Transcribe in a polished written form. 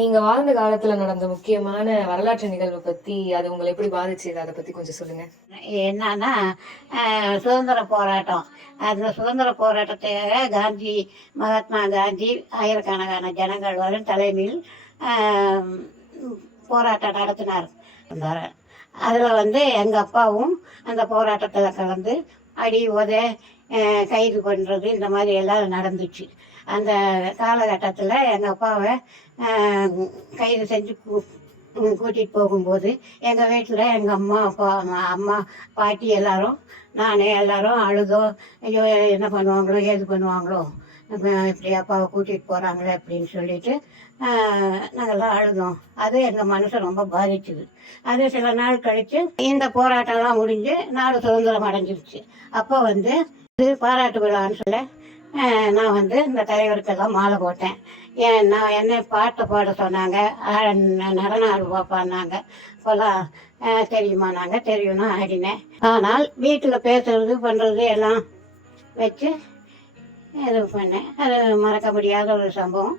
நீங்க வாழ்ந்த காலத்துல நடந்த முக்கியமான வரலாற்று நிகழ்வு பத்தி, அது உங்கள எப்படி பாதிச்சது? அத பத்தி கொஞ்சம் சொல்லுங்க. என்னன்னா, சுதந்திர போராட்டம். அந்த சுதந்திர போராட்டத்துக்காக மகாத்மா காந்தி ஆயிரக்கணக்கான ஜனங்கள் வரும் தலைமையில் அ போராட்டம் நடத்தினார். அதில் எங்கள் அப்பாவும் அந்த போராட்டத்தில் கலந்து அடி உதை கைது பண்ணுறது இந்த மாதிரி எல்லாம் நடந்துச்சு. அந்த காலகட்டத்தில் எங்கள் அப்பாவை கைது செஞ்சு கூட்டிகிட்டு போகும்போது எங்கள் வீட்டில் எங்கள் அம்மா அப்பா அம்மா பாட்டி எல்லாரும் எல்லாரும் அழுதோம். ஐயோ, என்ன பண்ணுவாங்களோ ஏது பண்ணுவாங்களோ, இப்படி அப்பாவை கூட்டிகிட்டு போகிறாங்களே அப்படின்னு சொல்லிட்டு நாங்கள்லாம் அழுதோம். அது எங்கள் மனசை ரொம்ப பாதிச்சுது. அது சில நாள் கழித்து இந்த போராட்டம்லாம் முடிஞ்சு நாடு சுதந்திரம் அடைஞ்சிருச்சு. அப்போ இது பாராட்டு விழான்னு சொல்ல நான் இந்த தலைவருக்கெல்லாம் மாலை போட்டேன். நான் என்னை பாட்டை பாட சொன்னாங்க, நடன ஆடுவா பாடினாங்க. இப்போல்லாம் தெரியுமா? நாங்கள் தெரியும்னா ஆடினேன். ஆனால் வீட்டில் பேசுறது பண்ணுறது எல்லாம் வச்சு இது பண்ணேன். அது மறக்க முடியாத ஒரு சம்பவம்.